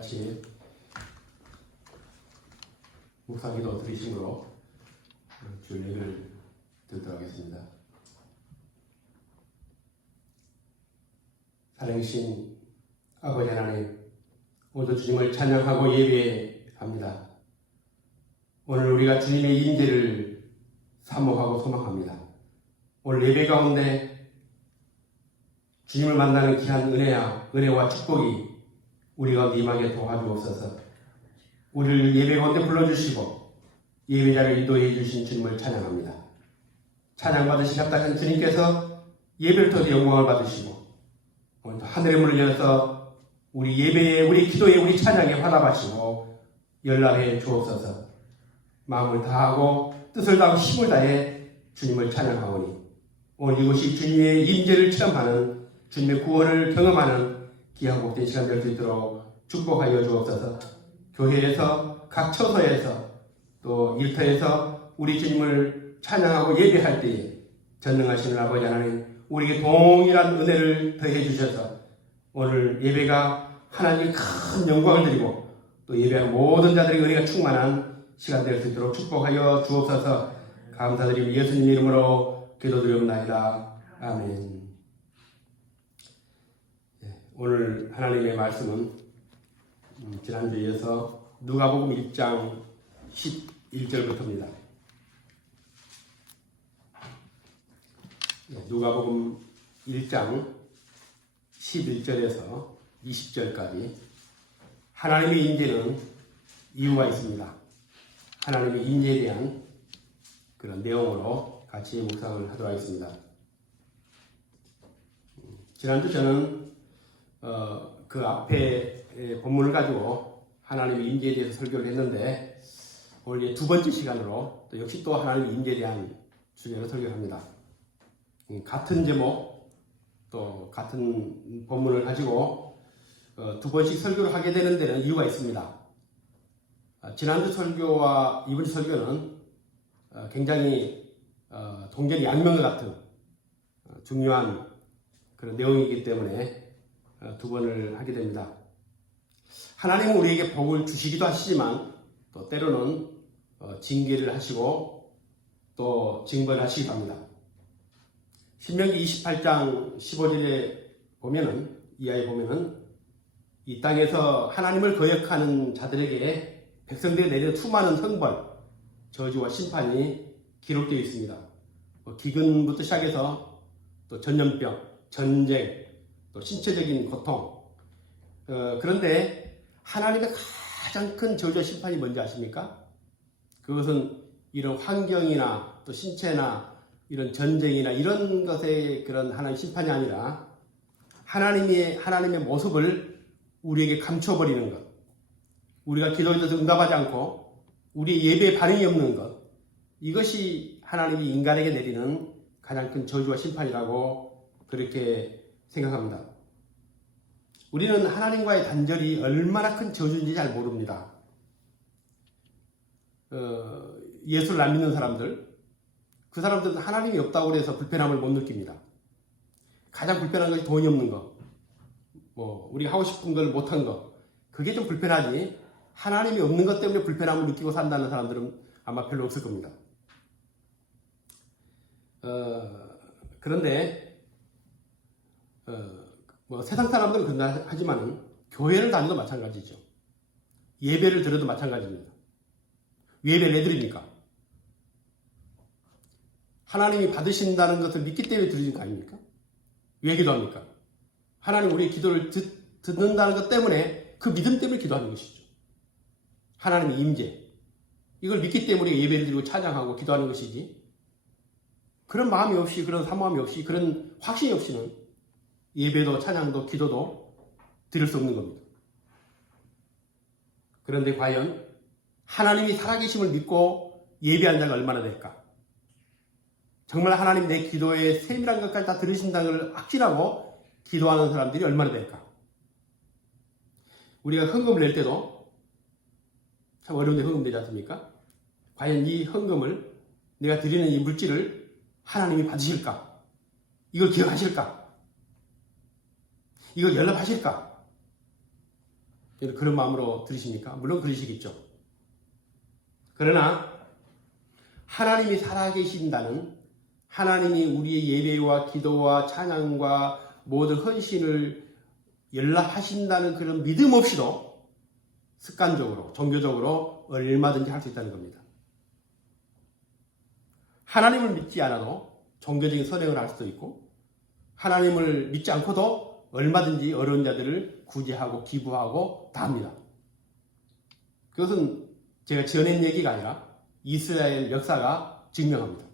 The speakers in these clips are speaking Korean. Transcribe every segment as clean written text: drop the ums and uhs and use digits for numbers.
같이 묵상기도 드리심으로 주일 예배를 드리도록 하겠습니다. 살아계신 아버지 하나님, 오늘 주님을 찬양하고 예배합니다. 오늘 우리가 주님의 임재를 사모하고 소망합니다. 오늘 예배 가운데 주님을 만나는 귀한 은혜와 축복이 우리 가운데 임하게 도와주옵소서. 우리를 예배 가운데 불러주시고 예배자를 인도해 주신 주님을 찬양합니다. 찬양받으신 합당한 주님께서 예배를 통해 영광을 받으시고 오늘도 하늘의 문을 열어서 우리 예배에, 우리 기도에, 우리 찬양에 화답하시고 연락해 주옵소서. 마음을 다하고 뜻을 다하고 힘을 다해 주님을 찬양하오니 오늘 이곳이 주님의 임재를 체험하는, 주님의 구원을 경험하는 귀한 복된 시간 될 수 있도록 축복하여 주옵소서. 교회에서, 각 처소에서, 또 일터에서 우리 주님을 찬양하고 예배할 때에 전능하시는 아버지 하나님, 우리에게 동일한 은혜를 더해 주셔서 오늘 예배가 하나님께 큰 영광을 드리고 또 예배하는 모든 자들에게 은혜가 충만한 시간 될 수 있도록 축복하여 주옵소서. 감사드리고 예수님 이름으로 기도드리옵나이다. 아멘. 오늘 하나님의 말씀은 지난주에 이어서 누가복음 1장 11절부터입니다. 누가복음 1장 11절에서 20절까지 하나님의 임재는 이유가 있습니다. 하나님의 임재에 대한 그런 내용으로 같이 묵상을 하도록 하겠습니다. 지난주 저는 그 앞에 본문을 가지고 하나님의 임재에 대해서 설교를 했는데 오늘 두 번째 시간으로 또 역시 또 하나님의 임재에 대한 주제로 설교를 합니다. 같은 제목 또 같은 본문을 가지고 두 번씩 설교를 하게 되는 데는 이유가 있습니다. 지난주 설교와 이번 주 설교는 굉장히 동전 양면과 같은 중요한 그런 내용이기 때문에 두 번을 하게 됩니다. 하나님은 우리에게 복을 주시기도 하시지만 또 때로는 징계를 하시고 또 징벌을 하시기도 합니다. 신명기 28장 15절에 보면은, 이하에 보면은 이 땅에서 하나님을 거역하는 자들에게 백성들이 내리는 수많은 형벌, 저주와 심판이 기록되어 있습니다. 기근부터 시작해서 또 전염병, 전쟁, 또 신체적인 고통. 그런데 하나님의 가장 큰 저주와 심판이 뭔지 아십니까? 그것은 이런 환경이나 또 신체나 이런 전쟁이나 이런 것의 그런 하나님의 심판이 아니라 하나님의 모습을 우리에게 감춰버리는 것, 우리가 기도해도 응답하지 않고 우리의 예배에 반응이 없는 것, 이것이 하나님이 인간에게 내리는 가장 큰 저주와 심판이라고 그렇게 생각합니다. 우리는 하나님과의 단절이 얼마나 큰 저주인지 잘 모릅니다. 예수를 안 믿는 사람들, 그 사람들은 하나님이 없다고 해서 불편함을 못 느낍니다. 가장 불편한 것이 돈이 없는 거, 우리가 하고 싶은 걸 못한 거, 그게 좀 불편하지 하나님이 없는 것 때문에 불편함을 느끼고 산다는 사람들은 아마 별로 없을 겁니다. 그런데 세상 사람들은 그런다 하지만 교회를 다녀도 마찬가지죠. 예배를 드려도 마찬가지입니다. 예배를 왜 드립니까? 하나님이 받으신다는 것을 믿기 때문에 드리는 거 아닙니까? 왜 기도합니까? 하나님 우리의 기도를 듣는다는 것 때문에, 그 믿음 때문에 기도하는 것이죠. 하나님의 임재, 이걸 믿기 때문에 예배를 드리고 찬양하고 기도하는 것이지, 그런 마음이 없이, 그런 사모함이 없이, 그런 확신이 없이는 예배도 찬양도 기도도 드릴 수 없는 겁니다. 그런데 과연 하나님이 살아계심을 믿고 예배한 자가 얼마나 될까? 정말 하나님 내 기도의 세밀한 것까지 다 들으신다는 걸 확신하고 기도하는 사람들이 얼마나 될까? 우리가 헌금을 낼 때도 참 어려운데 헌금 되지 않습니까? 과연 이 헌금을, 내가 드리는 이 물질을 하나님이 받으실까? 이걸 기억하실까? 이걸 연락하실까? 그런 마음으로 들으십니까? 물론 그러시겠죠. 그러나 하나님이 살아계신다는, 하나님이 우리의 예배와 기도와 찬양과 모든 헌신을 연락하신다는 그런 믿음 없이도 습관적으로, 종교적으로 얼마든지 할 수 있다는 겁니다. 하나님을 믿지 않아도 종교적인 선행을 할 수도 있고, 하나님을 믿지 않고도 얼마든지 어려운 자들을 구제하고 기부하고 다 합니다. 그것은 제가 지어낸 얘기가 아니라 이스라엘 역사가 증명합니다.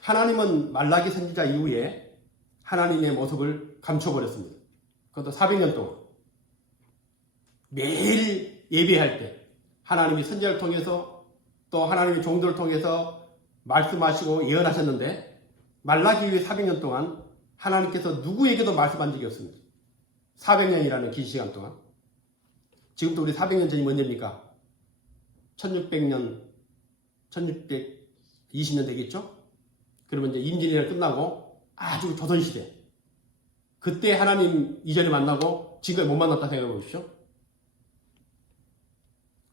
하나님은 말라기 선지자 이후에 하나님의 모습을 감춰버렸습니다. 그것도 400년 동안. 매일 예배할 때 하나님이 선지자를 통해서 또 하나님의 종들을 통해서 말씀하시고 예언하셨는데, 말라기 이후에 400년 동안 하나님께서 누구에게도 말씀한 적이 없습니다. 400년이라는 긴 시간 동안. 지금도 우리 400년 전이 언제입니까? 1600년, 1620년 되겠죠? 그러면 이제 임진왜란 끝나고 아주 조선시대. 그때 하나님 이전에 만나고 지금까지 못 만났다 생각해 보십시오.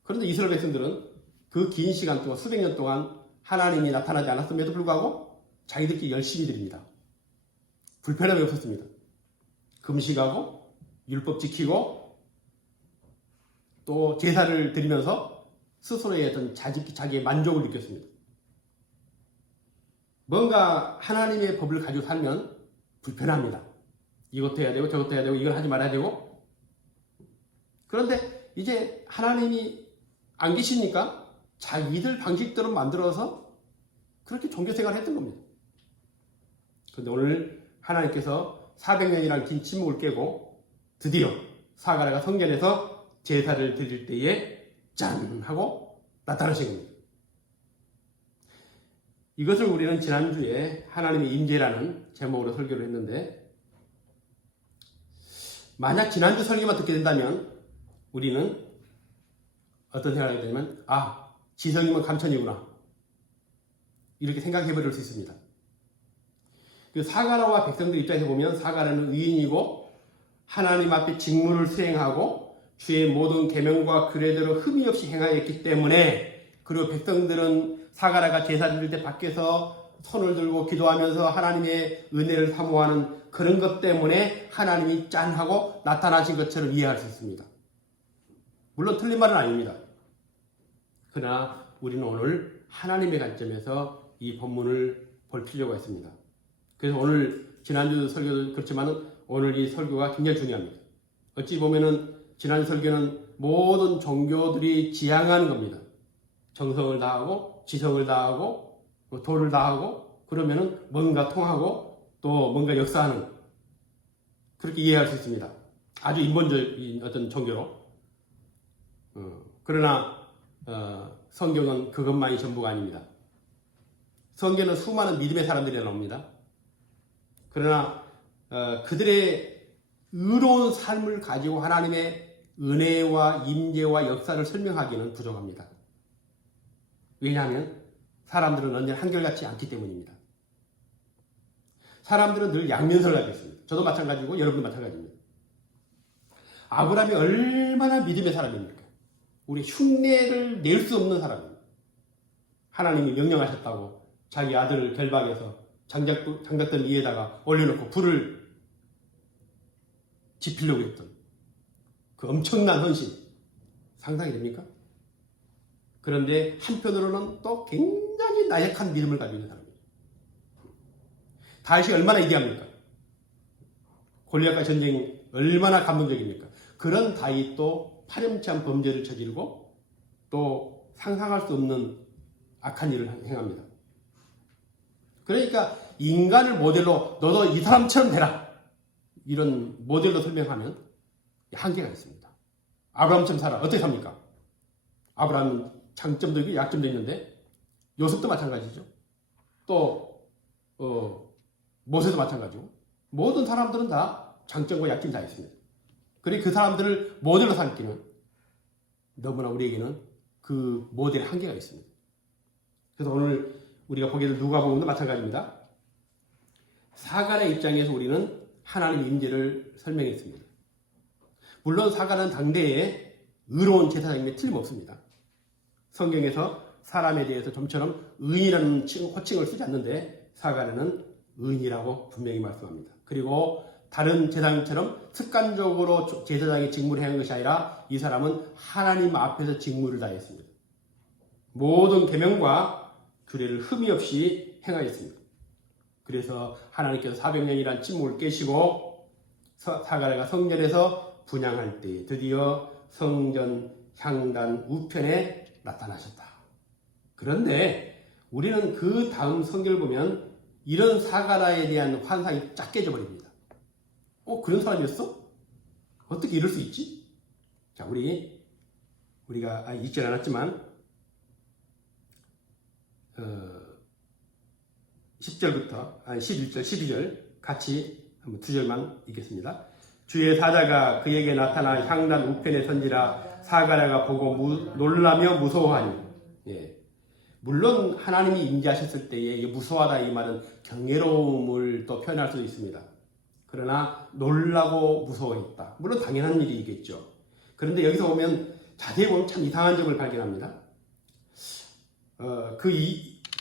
그런데 이스라엘 백성들은 그 긴 시간 동안, 수백 년 동안 하나님이 나타나지 않았음에도 불구하고 자기들끼리 열심히 드립니다. 불편함이 없었습니다. 금식하고 율법 지키고 또 제사를 드리면서 스스로의 어떤 자기의 만족을 느꼈습니다. 뭔가 하나님의 법을 가지고 살면 불편합니다. 이것도 해야 되고 저것도 해야 되고 이걸 하지 말아야 되고. 그런데 이제 하나님이 안 계시니까 자기들 방식대로 만들어서 그렇게 종교생활을 했던 겁니다. 그런데 오늘 하나님께서 400년이라는 긴 침묵을 깨고 드디어 사가랴가 성전에서 제사를 드릴 때에 짠! 하고 나타나신 겁니다. 이것을 우리는 지난주에 하나님의 임재라는 제목으로 설교를 했는데, 만약 지난주 설교만 듣게 된다면 우리는 어떤 생각을 하게 되냐면, 아, 지성이면 감천이구나, 이렇게 생각해 버릴 수 있습니다. 사가랴와 백성들 입장에서 보면 사가랴는 의인이고 하나님 앞에 직무를 수행하고 주의 모든 계명과 규례대로 흠이 없이 행하였기 때문에, 그리고 백성들은 사가랴가 제사 드릴 때 밖에서 손을 들고 기도하면서 하나님의 은혜를 사모하는 그런 것 때문에 하나님이 짠하고 나타나신 것처럼 이해할 수 있습니다. 물론 틀린 말은 아닙니다. 그러나 우리는 오늘 하나님의 관점에서 이 본문을 볼 필요가 있습니다. 그래서 오늘 지난주 설교도 그렇지만 오늘 이 설교가 굉장히 중요합니다. 어찌 보면은 지난 설교는 모든 종교들이 지향하는 겁니다. 정성을 다하고 지성을 다하고 도를 다하고 그러면은 뭔가 통하고 또 뭔가 역사하는, 그렇게 이해할 수 있습니다. 아주 인본적인 어떤 종교로. 그러나 성경은 그것만이 전부가 아닙니다. 성경은 수많은 믿음의 사람들이 나옵니다. 그러나 그들의 의로운 삶을 가지고 하나님의 은혜와 임재와 역사를 설명하기는 부족합니다. 왜냐하면 사람들은 언제나 한결같지 않기 때문입니다. 사람들은 늘 양면성을 가지고 있습니다. 저도 마찬가지고 여러분도 마찬가지입니다. 아브라함이 얼마나 믿음의 사람입니까? 우리 흉내를 낼 수 없는 사람입니다. 하나님이 명령하셨다고 자기 아들을 결박해서 장작들 위에다가 올려놓고 불을 지피려고 했던 그 엄청난 헌신, 상상이 됩니까? 그런데 한편으로는 또 굉장히 나약한 믿음을 가지고 있는 사람입니다. 다윗이 얼마나 위대합니까? 골리앗과 전쟁이 얼마나 감동적입니까? 그런 다윗도 파렴치한 범죄를 저지르고 또 상상할 수 없는 악한 일을 행합니다. 그러니까 인간을 모델로 너도 이 사람처럼 되라, 이런 모델로 설명하면 한계가 있습니다. 아브라함처럼 살아. 어떻게 삽니까? 아브라함은 장점도 있고 약점도 있는데 요셉도 마찬가지죠. 또 모세도 마찬가지고 모든 사람들은 다 장점과 약점이 다 있습니다. 그리고 그 사람들을 모델로 삼기는 너무나 우리에게는 그 모델의 한계가 있습니다. 그래서 오늘 우리가 보게 될 누가복음도 마찬가지입니다. 사가랴 입장에서 우리는 하나님의 임재를 설명했습니다. 물론 사가는 당대의 의로운 제사장임에 틀림없습니다. 성경에서 사람에 대해서 좀처럼 의인이라는 호칭을 쓰지 않는데 사가랴는 의인이라고 분명히 말씀합니다. 그리고 다른 제사장처럼 습관적으로 제사장의 직무를 행한 것이 아니라 이 사람은 하나님 앞에서 직무를 다했습니다. 모든 계명과 규례를 흠이 없이 행하였습니다. 그래서 하나님께서 400년이란 침묵을 깨시고 사가랴가 성전에서 분향할 때 드디어 성전 향단 우편에 나타나셨다. 그런데 우리는 그 다음 성경을 보면 이런 사가랴에 대한 환상이 쫙 깨져버립니다. 그런 사람이었어? 어떻게 이럴 수 있지? 자, 우리가 읽지 않았지만 10절부터 11절, 12절 같이 한번 2절만 읽겠습니다. 주의 사자가 그에게 나타나 향단 우편에 선지라 사가랴가 보고 놀라며 무서워하니. 예. 물론 하나님이 임재하셨을 때에 무서워하다 이 말은 경외로움을 또 표현할 수도 있습니다. 그러나 놀라고 무서워했다. 물론 당연한 일이겠죠. 그런데 여기서 보면 자세히 보면 참 이상한 점을 발견합니다.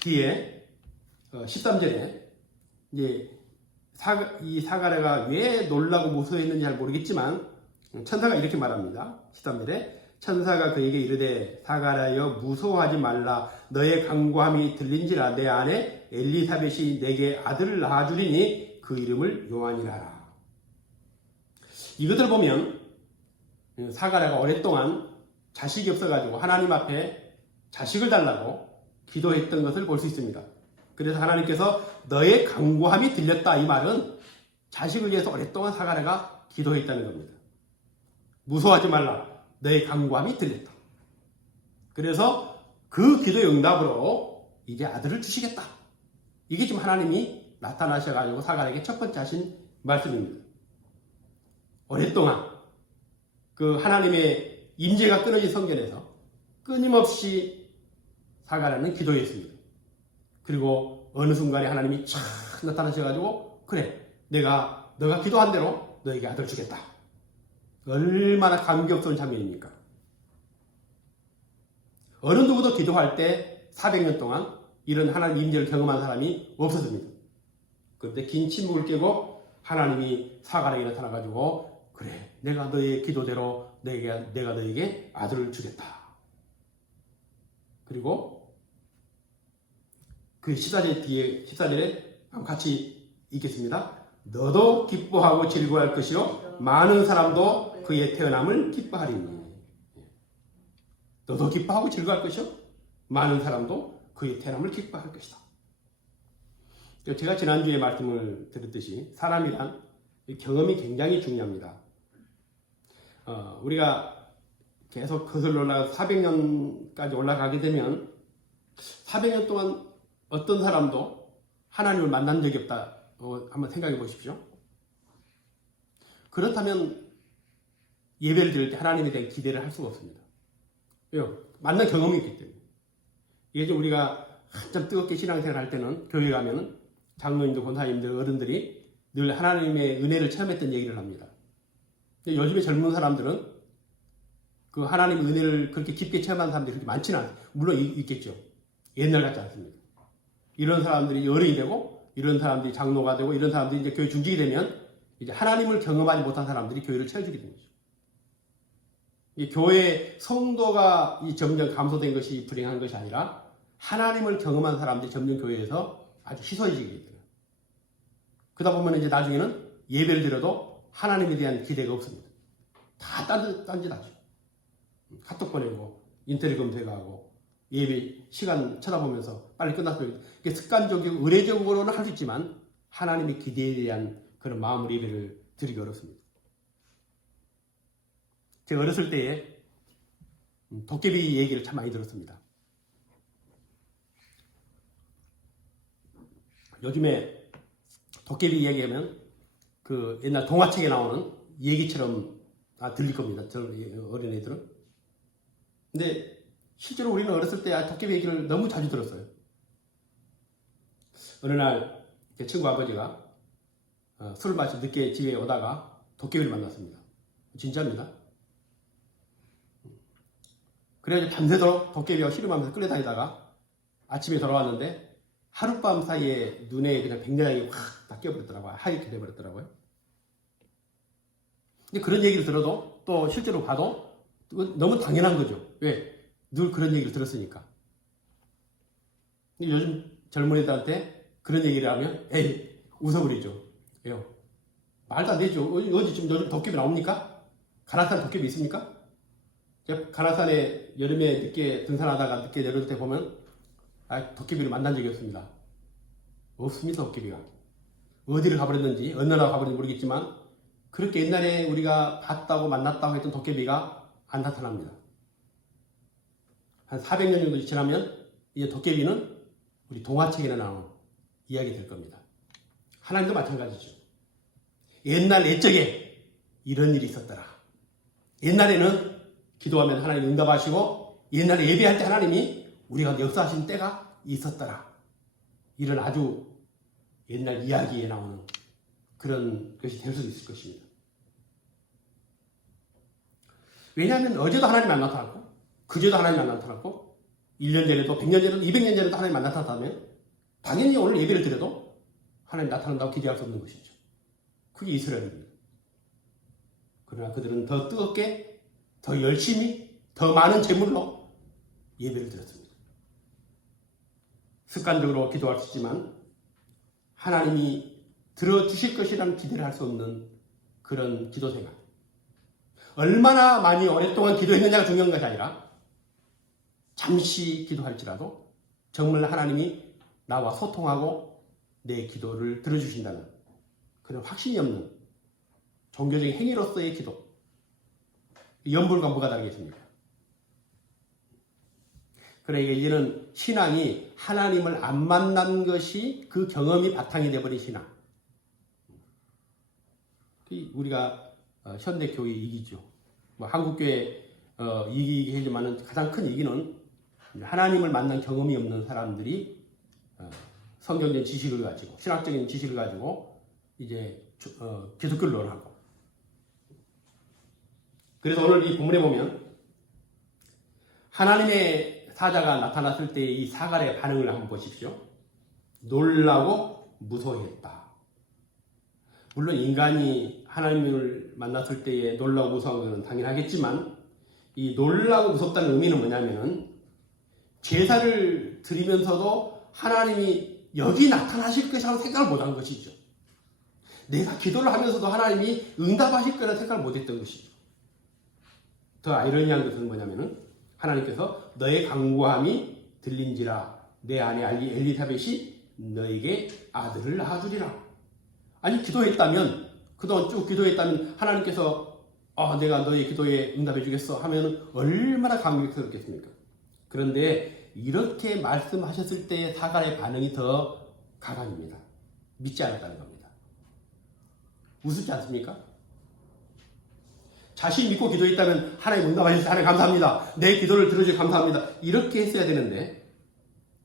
뒤에 13절에 이제 이 사가랴가 왜 놀라고 무서워했는지 잘 모르겠지만 천사가 이렇게 말합니다. 13절에 천사가 그에게 이르되 사가랴여 무서워하지 말라. 너의 간구함이 들린지라. 내 아내 엘리사벳이 내게 아들을 낳아주리니 그 이름을 요한이라 하라. 이것을 보면 사가랴가 오랫동안 자식이 없어가지고 하나님 앞에 자식을 달라고 기도했던 것을 볼 수 있습니다. 그래서 하나님께서 너의 간구함이 들렸다 이 말은 자식을 위해서 오랫동안 사가랴가 기도했다는 겁니다. 무서워하지 말라. 너의 간구함이 들렸다. 그래서 그 기도의 응답으로 이제 아들을 주시겠다. 이게 지금 하나님이 나타나셔가지고 사가랴에게 첫 번째 하신 말씀입니다. 오랫동안 그 하나님의 임재가 끊어진 성전에서 끊임없이 사가랴는 기도했습니다. 그리고 어느 순간에 하나님이 촥 나타나셔가지고 그래 너가 기도한 대로 너에게 아들 주겠다. 얼마나 감격스러운 장면입니까? 어느 누구도 기도할 때 400년 동안 이런 하나님 임재를 경험한 사람이 없었습니다. 그런데 긴 침묵을 깨고 하나님이 사가랴에게 나타나가지고 그래 내가 너의 기도대로 내가 너에게 아들을 주겠다. 그리고 그 14절 뒤에 14절에 같이 읽겠습니다. 너도 기뻐하고 즐거워할 것이요 많은 사람도 그의 태어남을 기뻐하리니. 너도 기뻐하고 즐거워할 것이요 많은 사람도 그의 태어남을 기뻐할 것이다. 제가 지난주에 말씀을 드렸듯이 사람이란 경험이 굉장히 중요합니다. 우리가 계속 거슬러 올라가서 400년까지 올라가게 되면 400년 동안 어떤 사람도 하나님을 만난 적이 없다. 한번 생각해 보십시오. 그렇다면 예배를 드릴 때 하나님에 대한 기대를 할 수가 없습니다. 왜요? 만난 경험이 있기 때문에. 예전 우리가 한참 뜨겁게 신앙생활 할 때는 교회 가면은 장로님들, 권사님들, 어른들이 늘 하나님의 은혜를 체험했던 얘기를 합니다. 요즘의 젊은 사람들은 그 하나님의 은혜를 그렇게 깊게 체험한 사람들이 그렇게 많지는 않아요. 물론 있겠죠. 옛날 같지 않습니다. 이런 사람들이 어른이 되고, 이런 사람들이 장로가 되고, 이런 사람들이 이제 교회 중직이 되면 이제 하나님을 경험하지 못한 사람들이 교회를 채워주게 되는 거죠. 이 교회 성도가 점점 감소된 것이 불행한 것이 아니라 하나님을 경험한 사람들이 점점 교회에서 아주 희소해지게 돼요. 그러다 보면 이제 나중에는 예배를 드려도 하나님에 대한 기대가 없습니다. 다 딴짓하죠. 카톡 보내고 인터넷 검색하고 예배 시간 쳐다보면서 빨리 끝났어요. 이게 습관적이고 의례적으로는 할 수 있지만 하나님의 기대에 대한 그런 마음으로 예배를 드리기 어렵습니다. 제가 어렸을 때에 도깨비 얘기를 참 많이 들었습니다. 요즘에 도깨비 이야기하면 그 옛날 동화책에 나오는 얘기처럼 들릴 겁니다. 어린애들은. 근데 실제로 우리는 어렸을 때 도깨비 얘기를 너무 자주 들었어요. 어느 날 제 친구 아버지가 술 마시고 늦게 집에 오다가 도깨비를 만났습니다. 진짜입니다. 그래서 밤새도록 도깨비와 씨름하면서 끌려다니다가 아침에 돌아왔는데 하룻밤 사이에 눈에 그냥 백내장이 확 다 끼어버렸더라고요. 하얗게 돼버렸더라고요. 근데 그런 얘기를 들어도 또 실제로 봐도 너무 당연한 거죠. 왜? 늘 그런 얘기를 들었으니까. 요즘 젊은이들한테 그런 얘기를 하면 에이 웃어버리죠. 왜요? 말도 안 되죠. 어디 지금 요즘 도깨비 나옵니까? 가나산 도깨비 있습니까? 제가 가나산에 여름에 늦게 등산하다가 늦게 내려올 때 보면 도깨비를 만난 적이 없습니다. 없습니다. 도깨비가. 어디를 가버렸는지 어느 나라 가버렸는지 모르겠지만 그렇게 옛날에 우리가 봤다고 만났다고 했던 도깨비가 안 나타납니다. 한 400년 정도 지나면 이제 도깨비는 우리 동화책에나 나오는 이야기 될 겁니다. 하나님도 마찬가지죠. 옛날 옛적에 이런 일이 있었더라. 옛날에는 기도하면 하나님 응답하시고 옛날에 예배할 때 하나님이 우리가 역사하신 때가 있었더라. 이런 아주 옛날 이야기에 나오는 그런 것이 될 수도 있을 것입니다. 왜냐하면 어제도 하나님 안 나타났고 그제도 하나님 안 나타났고 1년 전에도 100년 전에도 200년 전에도 하나님 안 나타났다면 당연히 오늘 예배를 드려도 하나님 나타난다고 기대할 수 없는 것이죠. 그게 이스라엘입니다. 그러나 그들은 더 뜨겁게 더 열심히 더 많은 제물로 예배를 드렸습니다. 습관적으로 기도할 수 있지만 하나님이 들어주실 것이라는 기대를 할 수 없는 그런 기도 생활. 얼마나 많이 오랫동안 기도했느냐가 중요한 것이 아니라 잠시 기도할지라도 정말 하나님이 나와 소통하고 내 기도를 들어주신다는 그런 확신이 없는 종교적인 행위로서의 기도. 연불과 뭐가 다르겠습니까? 그러니까 이제는 신앙이 하나님을 안 만난 것이 그 경험이 바탕이 되어버린 신앙. 우리가 현대교회 이기죠. 한국교회 이기긴 하지만 가장 큰 이기는 하나님을 만난 경험이 없는 사람들이 성경적인 지식을 가지고 신학적인 지식을 가지고 이제 기독교를 하고. 그래서 오늘 이 본문에 보면 하나님의 사자가 나타났을 때 이 사갈의 반응을 한번 보십시오. 놀라고 무서워했다. 물론 인간이 하나님을 만났을 때에 놀라고 무서운 것은 당연하겠지만 이 놀라고 무섭다는 의미는 뭐냐면은 제사를 드리면서도 하나님이 여기 나타나실 것이라고 생각을 못한 것이죠. 내가 기도를 하면서도 하나님이 응답하실 거라는 생각을 못했던 것이죠. 더 아이러니한 것은 뭐냐면은 하나님께서 너의 간구함이 들린지라 내 아내 엘리사벳이 너에게 아들을 낳아주리라. 아니 기도했다면 그동안 쭉 기도했다면 하나님께서 내가 너의 기도에 응답해 주겠어 하면 얼마나 감격스럽겠습니까? 그런데 이렇게 말씀하셨을 때 사갈의 반응이 더 가관입니다. 믿지 않았다는 겁니다. 우습지 않습니까? 자신 믿고 기도했다면 하나님 응답하셔서 하나님 감사합니다. 내 기도를 들어주셔서 감사합니다. 이렇게 했어야 되는데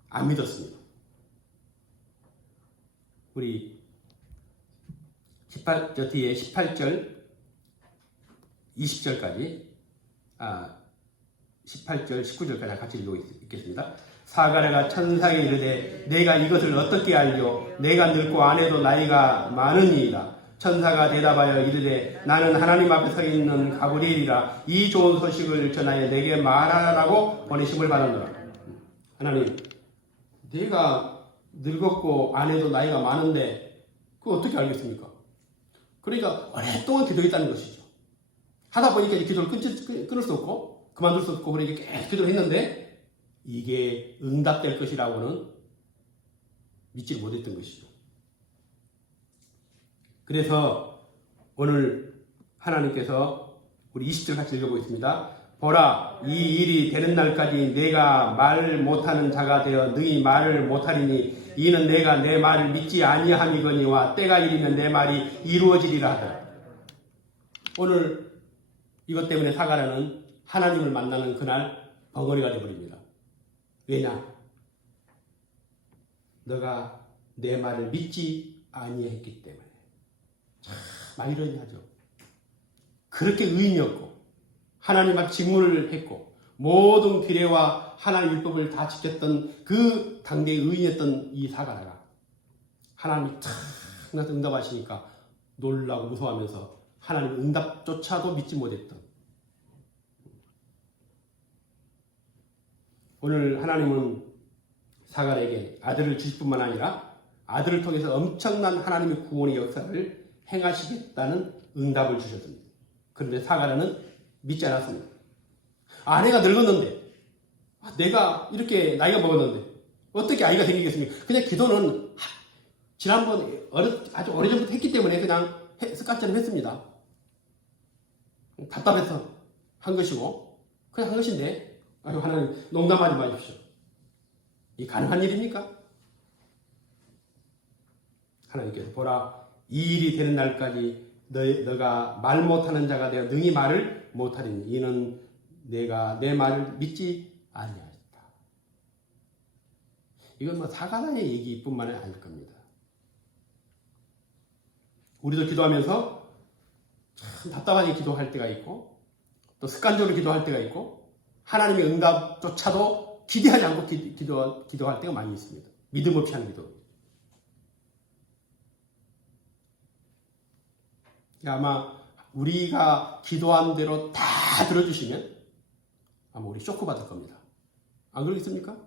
안 믿었습니다. 우리 저 뒤에 18절 20절까지 18절 19절까지 같이 읽겠습니다. 사가랴가 천사에게 이르되 내가 이것을 어떻게 알려 내가 늙고 아내도 나이가 많으니이다. 천사가 대답하여 이르되 나는 하나님 앞에 서 있는 가브리엘이라 이 좋은 소식을 전하여 내게 말하라고 보내심을 받았노라. 하나님 내가 늙었고 아내도 나이가 많은데 그거 어떻게 알겠습니까? 그러니까 오랫동안 기도했다는 것이죠. 하다 보니까 이제 기도를 끊을 수 없고 그만둘 수 없고 그러니까 계속 기도를 했는데 이게 응답될 것이라고는 믿지 못했던 것이죠. 그래서 오늘 하나님께서 우리 20절 같이 읽어보겠습니다. 보라 이 일이 되는 날까지 내가 말 못하는 자가 되어 너희 말을 못하리니 이는 내가 내 말을 믿지 아니함이거니와 때가 이르면 내 말이 이루어지리라 하더라. 오늘 이것 때문에 사가랴는 하나님을 만나는 그날 벙어리가 되어버립니다. 왜냐? 너가 내 말을 믿지 아니했기 때문에. 참 아이러니하죠. 그렇게 의인이었고 하나님 앞 직무를 했고 모든 규례와 하나님 율법을 다 지켰던 그 당대의 의인이었던 이 사가랴가 하나님이 참 응답하시니까 놀라고 무서워하면서 하나님 응답조차도 믿지 못했던, 오늘 하나님은 사가랴에게 아들을 주실 뿐만 아니라 아들을 통해서 엄청난 하나님의 구원의 역사를 행하시겠다는 응답을 주셨습니다. 그런데 사가랴는 믿지 않았습니다. 아내가 늙었는데, 내가 이렇게 나이가 먹었는데 어떻게 아이가 생기겠습니까? 그냥 기도는 지난번 아주 오래전부터 했기 때문에 그냥 습관처럼 했습니다. 답답해서 한 것이고 그냥 한 것인데, 하나님 농담하지 마십시오. 이 가능한 일입니까? 하나님께서 보라, 이 일이 되는 날까지 너가 말 못하는 자가 되어 능히 말을 못하리니 이는 내가 내 말을 믿지 아니하였다. 이건 뭐 사가랴의 얘기뿐만 아닐 겁니다. 우리도 기도하면서 참 답답하게 기도할 때가 있고 또 습관적으로 기도할 때가 있고 하나님의 응답조차도 기대하지 않고 기도할 때가 많이 있습니다. 믿음 없이 하는 기도. 아마 우리가 기도한 대로 다 들어주시면 아마 우리 쇼크 받을 겁니다. 안 그러겠습니까?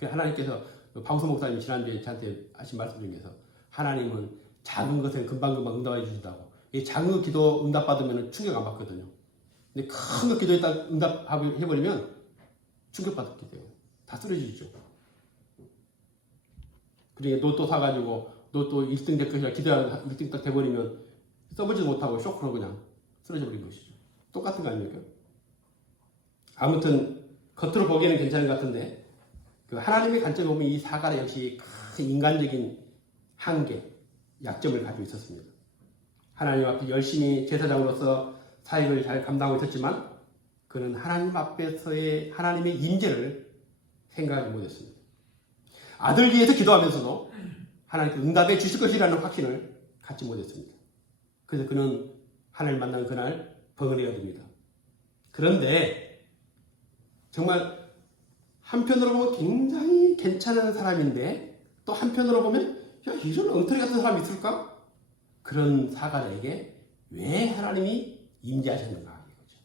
하나님께서 방수 목사님 지난주에 저한테 하신 말씀 중에서 하나님은 작은 것은 금방금방 응답해 주신다고. 이 작은 거 기도 응답받으면 충격 안 받거든요. 근데 큰 거 기도했다 응답해버리면 충격받기 때문에 다 쓰러지죠. 그러니까 로또 사가지고 로또 1등 될 것이라 기도하는 1등 딱 돼버리면 써보지도 못하고 쇼크로 그냥 쓰러져 버린 것이죠. 똑같은 거 아닙니까? 아무튼 겉으로 보기에는 괜찮은 것 같은데 그 하나님의 관점에 보면 이 사가랴 역시 큰 인간적인 한계, 약점을 가지고 있었습니다. 하나님 앞에 열심히 제사장으로서 사역을 잘 감당하고 있었지만 그는 하나님 앞에서의 하나님의 임재를 생각하지 못했습니다. 아들 위해서 기도하면서도 하나님께 응답해 주실 것이라는 확신을 갖지 못했습니다. 그래서 그는 하나님을 만난 그날 벙어리가 됩니다. 그런데 정말 한편으로 보면 굉장히 괜찮은 사람인데 또 한편으로 보면 이런 엉터리 같은 사람이 있을까? 그런 사가랴에게 왜 하나님이 임재하셨는가 이거죠.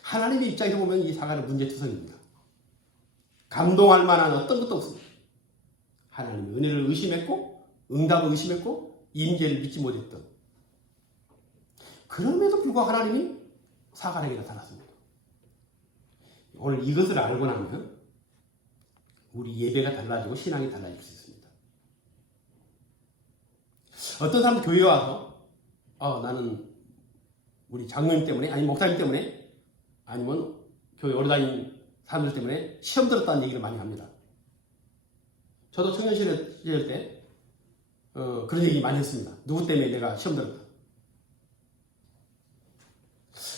하나님의 입장에서 보면 이 사가랴 문제투성입니다. 감동할 만한 어떤 것도 없습니다. 하나님의 은혜를 의심했고 응답을 의심했고 임재를 믿지 못했던, 그럼에도 불구하고 하나님이 사가랴에게 나타났습니다. 오늘 이것을 알고 나면 우리 예배가 달라지고 신앙이 달라질 수 있습니다. 어떤 사람은 교회에 와서 나는 우리 장로님 때문에 아니 목사님 때문에 아니면 교회 오래 다닌 사람들 때문에 시험 들었다는 얘기를 많이 합니다. 저도 청년 시절 때 그런 얘기 많이 했습니다. 누구 때문에 내가 시험 들었다.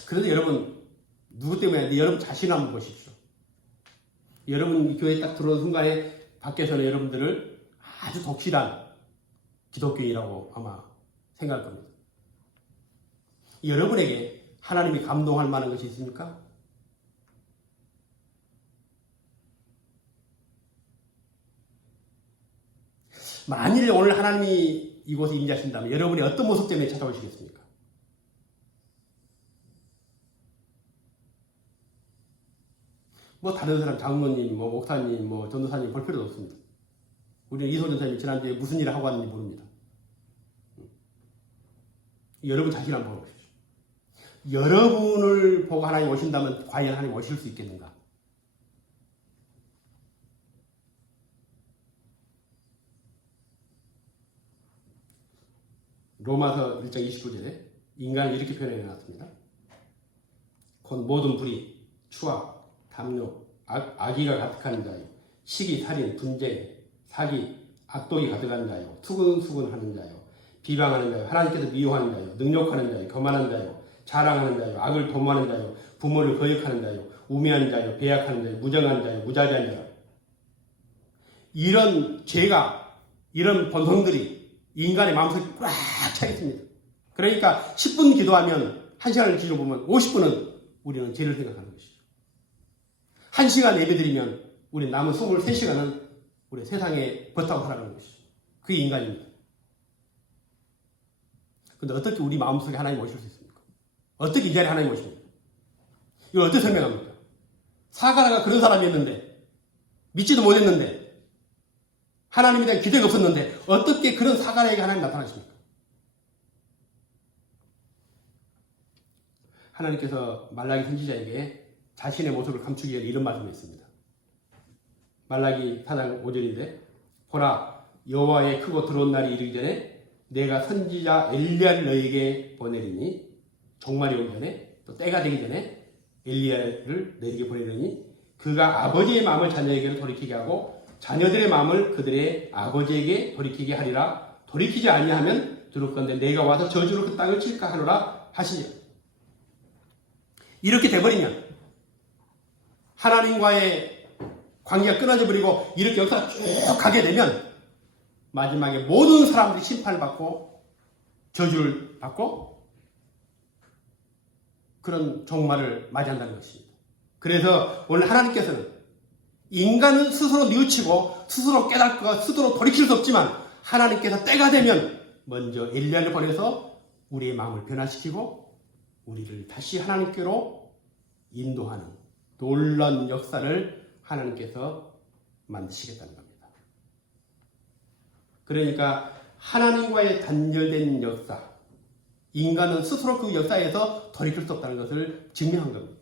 그런데 여러분 누구 때문에 여러분 자신을 한번 보십시오. 여러분 교회에 딱 들어온 순간에 밖에서는 여러분들을 아주 독실한 기독교인이라고 아마 생각할 겁니다. 여러분에게 하나님이 감동할 만한 것이 있습니까? 만일 오늘 하나님이 이곳에 임재하신다면 여러분이 어떤 모습 때문에 찾아오시겠습니까? 뭐 다른 사람 장로님, 뭐 목사님, 뭐 전도사님 볼 필요도 없습니다. 우리는 이소 전사님이 지난주에 무슨 일을 하고 왔는지 모릅니다. 여러분 자신 한번 보십시오. 여러분을 보고 하나님 오신다면 과연 하나님 오실 수 있겠는가? 로마서 1장 29절에 인간을 이렇게 표현해 놨습니다. 곧 모든 불의, 추악, 담요, 악의가 가득한 자요, 시기, 살인, 분쟁, 사기, 악독이 가득한 자요, 수근수근하는 자요, 비방하는 자요, 하나님께서 미워하는 자요, 능욕하는 자요, 거만한 자요, 자랑하는 자요, 악을 도모하는 자요, 부모를 거역하는 자요, 우매한 자요, 배약하는 자요, 무정한 자요, 무자비한 자요. 이런 죄가, 이런 본성들이 인간의 마음속에 꽉 차 있습니다. 그러니까 10분 기도하면 1시간을 지켜보면 50분은 우리는 죄를 생각하는 것이죠. 1시간 예배드리면 우리 남은 23시간은 우리 세상에 버타고 살아가는 것이죠. 그게 인간입니다. 근데 어떻게 우리 마음속에 하나님 모실 수 있습니까? 어떻게 이 자리에 하나님 모십니까? 이걸 어떻게 설명합니까? 사가라가 그런 사람이었는데, 믿지도 못했는데, 하나님에 대한 기대가 없었는데, 어떻게 그런 사가라에게 하나님 나타나십니까? 하나님께서 말라기 선지자에게 자신의 모습을 감추기 위해 이런 말씀을 했습니다. 말라기 4장 5절인데, 보라, 여호와의 크고 더러운 날이 이르기 전에 내가 선지자 엘리야를 너에게 보내리니, 종말이 오기 전에, 또 때가 되기 전에 엘리야를 너에게 보내리니 그가 아버지의 마음을 자녀에게로 돌이키게 하고 자녀들의 마음을 그들의 아버지에게 돌이키게 하리라. 돌이키지 아니하면 두렵건대 내가 와서 저주로 그 땅을 칠까 하노라 하시니. 이렇게 돼버리면 하나님과의 관계가 끊어져 버리고 이렇게 역사가 쭉 가게 되면 마지막에 모든 사람들이 심판을 받고 저주를 받고 그런 종말을 맞이한다는 것입니다. 그래서 오늘 하나님께서는 인간은 스스로 뉘우치고 스스로 깨닫고 스스로 돌이킬 수 없지만 하나님께서 때가 되면 먼저 엘리야를 보내서 우리의 마음을 변화시키고 우리를 다시 하나님께로 인도하는 놀라운 역사를 하나님께서 만드시겠다는 겁니다. 그러니까 하나님과의 단절된 역사, 인간은 스스로 그 역사에서 돌이킬 수 없다는 것을 증명한 겁니다.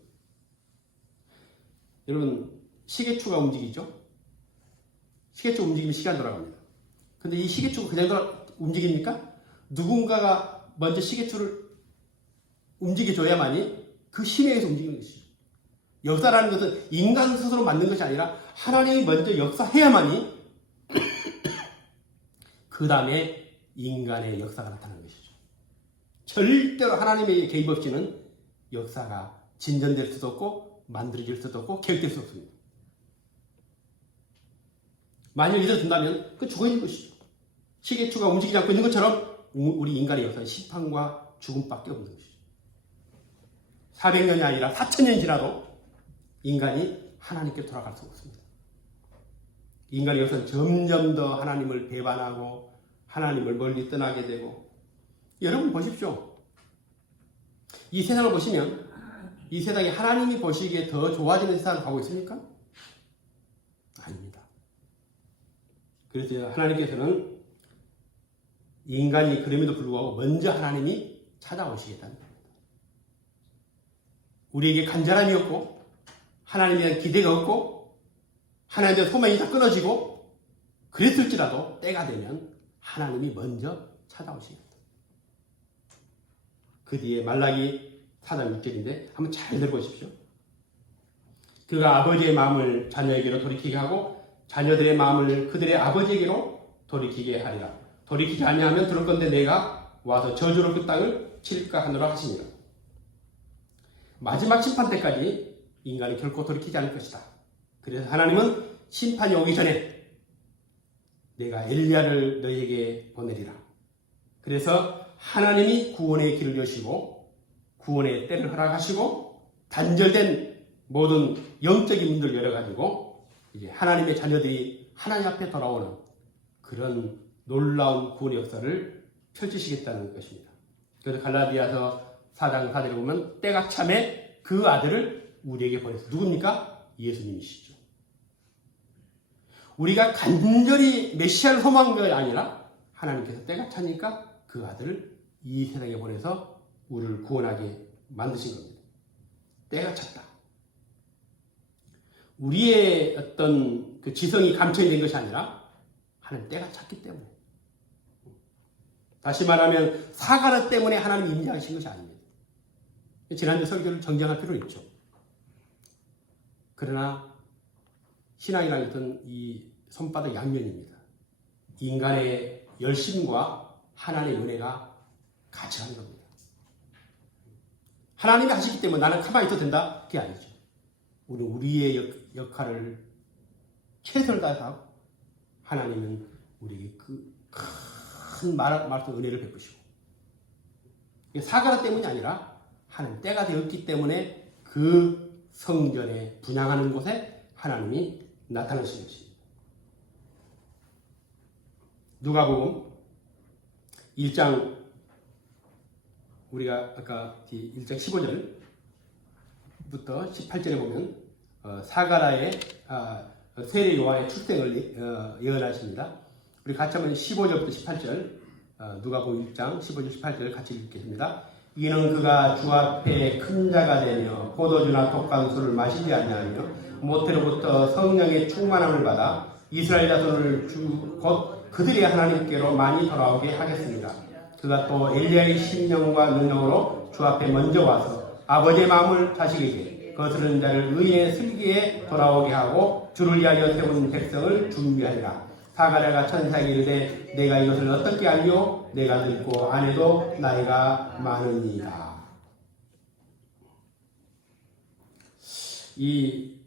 여러분, 시계추가 움직이죠? 시계추 움직이면 시간 돌아갑니다. 근데 이 시계추가 그냥 움직입니까? 누군가가 먼저 시계추를 움직여줘야만이 그 힘에 의해서 움직이는 것이죠. 역사라는 것은 인간 스스로 만든 것이 아니라 하나님이 먼저 역사해야만이 그 다음에 인간의 역사가 나타나는 것이죠. 절대로 하나님의 개입 없이는 역사가 진전될 수도 없고 만들어질 수도 없고 계획될 수 없습니다. 만일 잊어둔다면 그 죽어있는 것이죠. 시계추가 움직이지 않고 있는 것처럼 우리 인간의 역사는 심판과 죽음밖에 없는 것이죠. 400년이 아니라 4,000년이 지나도 인간이 하나님께 돌아갈 수 없습니다. 인간의 역사는 점점 더 하나님을 배반하고 하나님을 멀리 떠나게 되고, 여러분 보십시오. 이 세상을 보시면 이 세상이 하나님이 보시기에 더 좋아지는 세상을 가고 있습니까? 아닙니다. 그래서 하나님께서는 인간이 그럼에도 불구하고 먼저 하나님이 찾아오시겠다는 겁니다. 우리에게 간절함이 없고 하나님에 대한 기대가 없고 하나님에 대한 소망이 다 끊어지고 그랬을지라도 때가 되면 하나님이 먼저 찾아오시겠다. 그 뒤에 말라기 4장 6절인데 한번 잘 들어보십시오. 그가 아버지의 마음을 자녀에게로 돌이키게 하고 자녀들의 마음을 그들의 아버지에게로 돌이키게 하리라. 돌이키지 아니하면 들을 건데 내가 와서 저주로 그 땅을 칠까 하노라 하시니라. 마지막 심판 때까지 인간이 결코 돌이키지 않을 것이다. 그래서 하나님은 심판이 오기 전에 내가 엘리야를 너희에게 보내리라. 그래서 하나님이 구원의 길을 여시고 구원의 때를 허락하시고 단절된 모든 영적인 문들을 열어가지고 이제 하나님의 자녀들이 하나님 앞에 돌아오는 그런 놀라운 구원의 역사를 펼치시겠다는 것입니다. 그래서 갈라디아서 4장 4절에 보면 때가 참에 그 아들을 우리에게 보냈어요. 누굽니까? 예수님이시죠. 우리가 간절히 메시아를 소망한 것이 아니라 하나님께서 때가 차니까 그 아들을 이 세상에 보내서 우리를 구원하게 만드신 겁니다. 때가 찼다. 우리의 어떤 그 지성이 감춰진 것이 아니라 하나님 때가 찼기 때문에. 다시 말하면 사가라 때문에 하나님이 임재하신 것이 아닙니다. 지난주 설교를 정정할 필요 있죠. 그러나 신앙이라는 것은 이 손바닥 양면입니다. 인간의 열심과 하나님의 은혜가 같이 가는 겁니다. 하나님이 하시기 때문에 나는 가만히 있어도 된다? 그게 아니죠. 우리의 역할을 최선을 다해서 하고 하나님은 우리에게 그 큰 말씀 은혜를 베푸시고 이게 사가라 때문이 아니라 하나님 때가 되었기 때문에 그 성전에 분향하는 곳에 하나님이 나타나시는 것입니다. 누가복음 1장 우리가 아까 1장 15절부터 18절에 보면 사가라의 세례 요한의 출생을 예언하십니다. 우리 같이 한번 15절부터 18절 누가복음 1장 15절 18절 같이 읽겠습니다. 이는 그가 주 앞에 큰 자가 되며 포도주나 독강술을 마시지 아니하며 모태로부터 성령의 충만함을 받아 이스라엘 자손을 곧 그들의 하나님께로 많이 돌아오게 하겠습니다. 그가 또 엘리야의 심령과 능력으로 주 앞에 먼저 와서 아버지의 마음을 자식에게 거스르는 자를 의인의 슬기에 돌아오게 하고 주를 위하여 세운 백성을 준비하리라. 사가랴가 천사에게 이르되 내가 이것을 어떻게 알리오? 내가 늙고 아내도 나이가 많으니이다. 이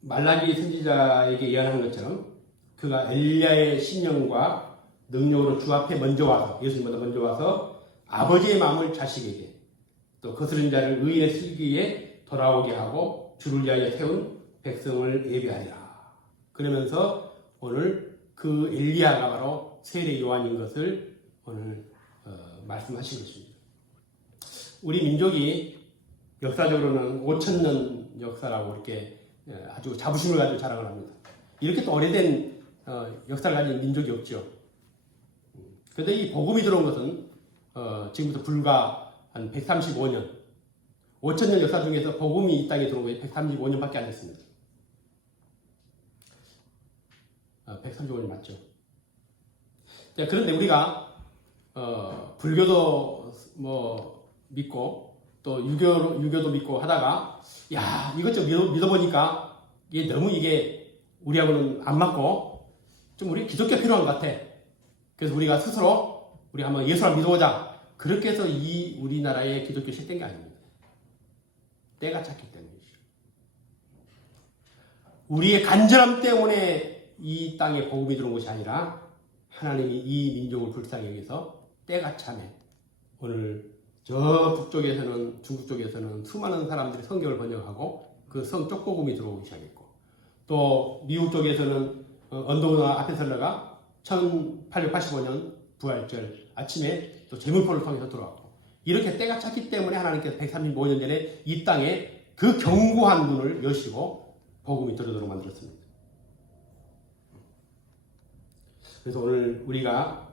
말라기 선지자에게 예언하는 것처럼 그가 엘리야의 신령과 능력으로 주 앞에 먼저 와서 예수님보다 먼저 와서 아버지의 마음을 자식에게 또 거스른 자를 의인의 슬기에 돌아오게 하고 주를 위하여 세운 백성을 예비하리라. 그러면서 오늘 그 엘리야가 바로 세례 요한인 것을 오늘 말씀하신 것입니다. 우리 민족이 역사적으로는 5,000년 역사라고 이렇게 아주 자부심을 가지고 자랑을 합니다. 이렇게 또 오래된 역사를 가진 민족이 없죠. 그런데 이 복음이 들어온 것은 지금부터 불과 한 135년, 5,000년 역사 중에서 복음이 이 땅에 들어온 게 135년밖에 안 됐습니다. 135년 맞죠. 그런데 우리가 불교도 믿고 또 유교도 믿고 하다가 야 이것저것 믿어보니까 이게 너무 이게 우리하고는 안 맞고 좀 우리 기독교 필요한 것 같아. 그래서 우리가 스스로 우리 한번 예수를 믿어보자. 그렇게 해서 이 우리나라의 기독교 시작된 게 아닙니다. 때가 찼기 때문이죠. 우리의 간절함 때문에 이 땅에 복음이 들어온 것이 아니라 하나님이 이 민족을 불쌍히 여기서 때가 차면 오늘 저 북쪽에서는 중국 쪽에서는 수많은 사람들이 성경을 번역하고 그 성쪽 복음이 들어오기 시작했고 또 미국 쪽에서는 언더우나 아펜셀러가 1885년 부활절 아침에 또 제물포를 통해서 들어왔고 이렇게 때가 찼기 때문에 하나님께서 135년 전에 이 땅에 그 견고한 문을 여시고 복음이 들어오도록 만들었습니다. 그래서 오늘 우리가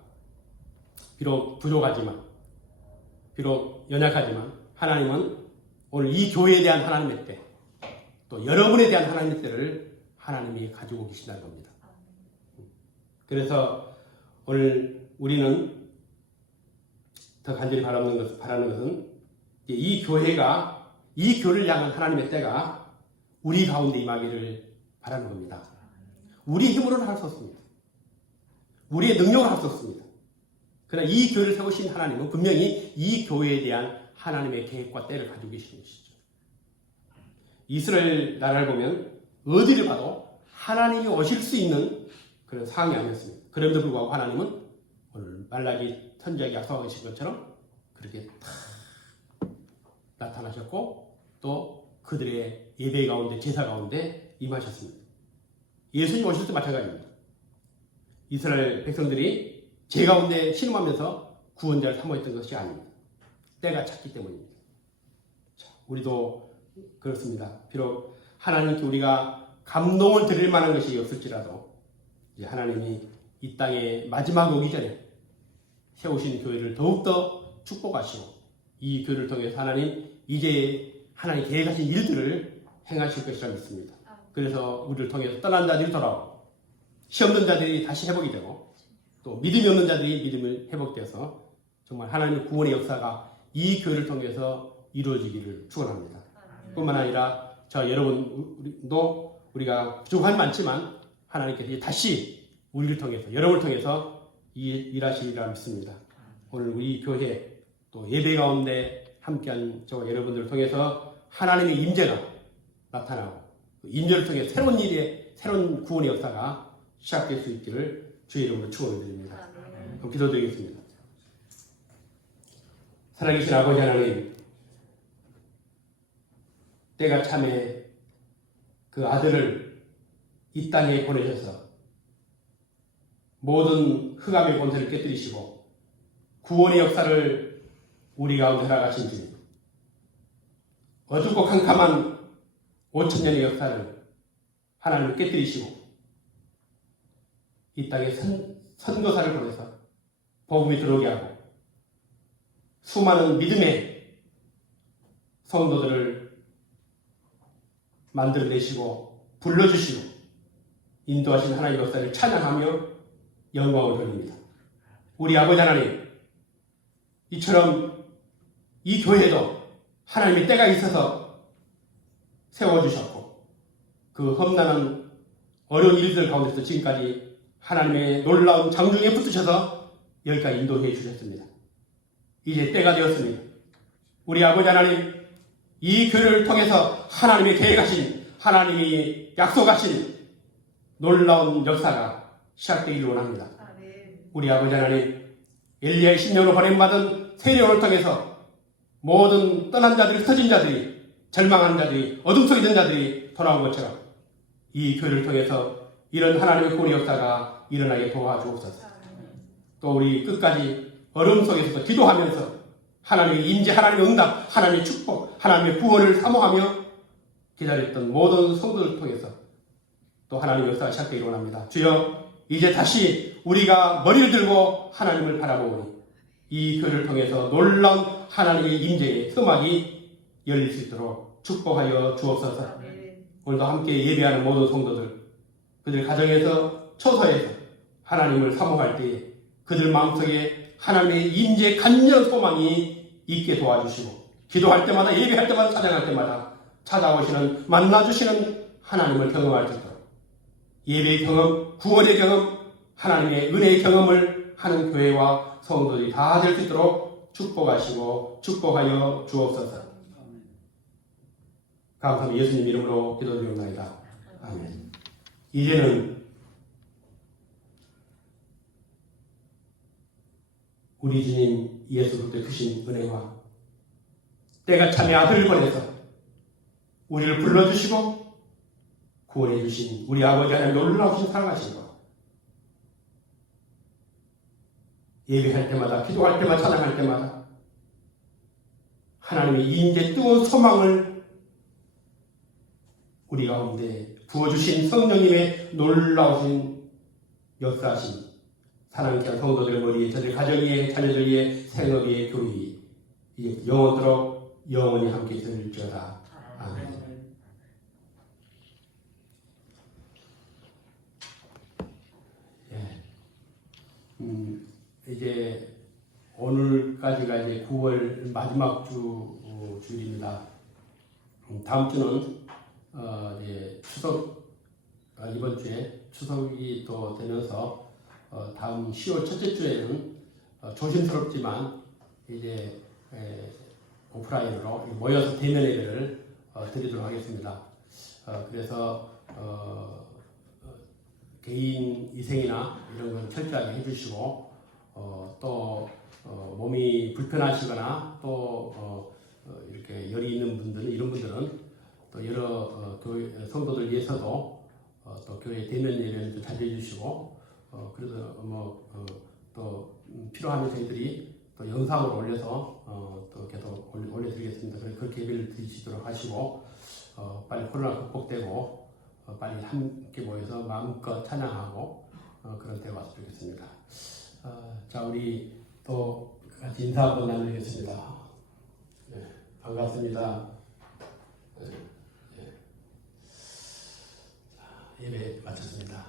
비록 부족하지만 비록 연약하지만 하나님은 오늘 이 교회에 대한 하나님의 때 또 여러분에 대한 하나님의 때를 하나님이 가지고 계신다는 겁니다. 그래서 오늘 우리는 더 간절히 바라는 것은 이 교회가 이 교회를 향한 하나님의 때가 우리 가운데 임하기를 바라는 겁니다. 우리의 힘으로는 할 수 없습니다. 우리의 능력으로 할 수 없습니다. 그러나 이 교회를 세우신 하나님은 분명히 이 교회에 대한 하나님의 계획과 때를 가지고 계시는 것이죠. 이스라엘 나라를 보면 어디를 봐도 하나님이 오실 수 있는 그런 상황이 아니었습니다. 그럼에도 불구하고 하나님은 오늘 말라기 선지자에게 약속하신 것처럼 그렇게 탁 나타나셨고 또 그들의 예배 가운데 제사 가운데 임하셨습니다. 예수님 오실 때 마찬가지입니다. 이스라엘 백성들이 죄 가운데 신음하면서 구원자를 사모했던 것이 아닙니다. 때가 찼기 때문입니다. 자, 우리도 그렇습니다. 비록 하나님께 우리가 감동을 드릴 만한 것이 없을지라도 이제 하나님이 이 땅에 마지막 오기 전에 세우신 교회를 더욱더 축복하시고 이 교회를 통해서 하나님 이제 하나님 계획하신 일들을 행하실 것이라 믿습니다. 그래서 우리를 통해서 떠난 자들이 돌아오고 시험 든 자들이 다시 회복이 되고 또 믿음이 없는 자들이 믿음을 회복돼서 정말 하나님의 구원의 역사가 이 교회를 통해서 이루어지기를 축원합니다. 뿐만 아니라 저 여러분도 우리가 부족한 많지만 하나님께서 다시 우리를 통해서 여러분을 통해서 일하시리라 믿습니다. 오늘 우리 교회 또 예배 가운데 함께한 저 여러분들을 통해서 하나님의 임재가 나타나고 임재를 통해 새로운 구원의 역사가 시작될 수 있기를 주의 이름으로 축원드립니다. 그럼 기도드리겠습니다. 살아계신 아버지 하나님, 때가 참에 그 아들을 이 땅에 보내셔서 모든 흑암의 권세를 깨뜨리시고 구원의 역사를 우리 가운데 살아가신 주님, 어둡고 캄캄한 5천년의 역사를 하나님을 깨뜨리시고 이 땅에 선교사를 보내서 복음이 들어오게 하고 수많은 믿음의 성도들을 만들어내시고 불러주시고 인도하신 하나님의 역사를 찬양하며 영광을 돌립니다. 우리 아버지 하나님, 이처럼 이 교회도 하나님의 때가 있어서 세워주셨고 그 험난한 어려운 일들 가운데서 지금까지 하나님의 놀라운 장중에 붙으셔서 여기까지 인도해 주셨습니다. 이제 때가 되었습니다. 우리 아버지 하나님, 이 교회를 통해서 하나님의 계획하신, 하나님이 약속하신 놀라운 역사가 시작되기를 원합니다. 우리 아버지 하나님, 엘리야의 10년으로 보냄받은 세례원을 통해서 모든 떠난 자들이, 터진 자들이, 절망한 자들이, 어둠 속에 있는 자들이 돌아온 것처럼 이 교회를 통해서 이런 하나님의 구원의 역사가 일어나게 도와주옵소서. 또 우리 끝까지 어려움 속에서도 기도하면서 하나님의 인재, 하나님의 응답, 하나님의 축복, 하나님의 구원을 사모하며 기다렸던 모든 성도들을 통해서 또 하나님의 역사가 시작되기를 원합니다. 주여, 이제 다시 우리가 머리를 들고 하나님을 바라보니 이 교회를 통해서 놀라운 하나님의 인재의 서막이 열릴 수 있도록 축복하여 주옵소서. 오늘도 함께 예배하는 모든 성도들, 그들 가정에서, 처소에서 하나님을 사모할 때에 그들 마음속에 하나님의 인재 간절한 소망이 있게 도와주시고 기도할 때마다, 예배할 때마다, 찬양할 때마다 찾아오시는, 만나주시는 하나님을 경험할 수 있도록 예배의 경험, 구원의 경험, 하나님의 은혜의 경험을 하는 교회와 성도들이 다 될 수 있도록 축복하시고 축복하여 주옵소서. 감사합니다. 예수님 이름으로 기도드리옵나이다. 아멘. 이제는 우리 주님 예수 그리스도의 크신 은혜와 때가 참에 아들을 보내서 우리를 불러주시고 구원해 주신 우리 아버지 하나님 놀라우신 사랑하신 것, 예배할 때마다, 기도할 때마다, 찬양할 때마다 하나님의 인재 뜨거운 소망을 우리 가운데 부어주신 성령님의 놀라우신 역사하신 사랑케 한 성도들 머리에, 저들 가정 위에, 자녀들 위에, 생업 위에, 교회 위에 이제 영원토록 영원히 함께 있을지어다. 아멘. 이제 오늘까지가 이제 9월 마지막 주일입니다. 다음 주는 이제 추석, 이번 주에 추석이 또 되면서 다음 10월 첫째 주에는 조심스럽지만 이제 오프라인으로 모여서 대면 예배를 드리도록 하겠습니다. 그래서 개인 위생이나 이런 건 철저하게 해주시고 또 몸이 불편하시거나 또 이렇게 열이 있는 분들은, 이런 분들은 또 여러 교회 성도들 위해서도 또 교회 대면 예배를 좀 자주 해주시고 그래서 또 필요하면 저희들이 또 영상으로 올려서 또 계속 올려드리겠습니다. 그렇게 예배를 드리시도록 하시고 빨리 코로나 극복되고 빨리 함께 모여서 마음껏 찬양하고 그런 때가 왔으면 좋겠습니다. 자, 우리 또 같이 인사 한번 나누겠습니다. 네, 반갑습니다. 네, 네. 자, 예배 마쳤습니다.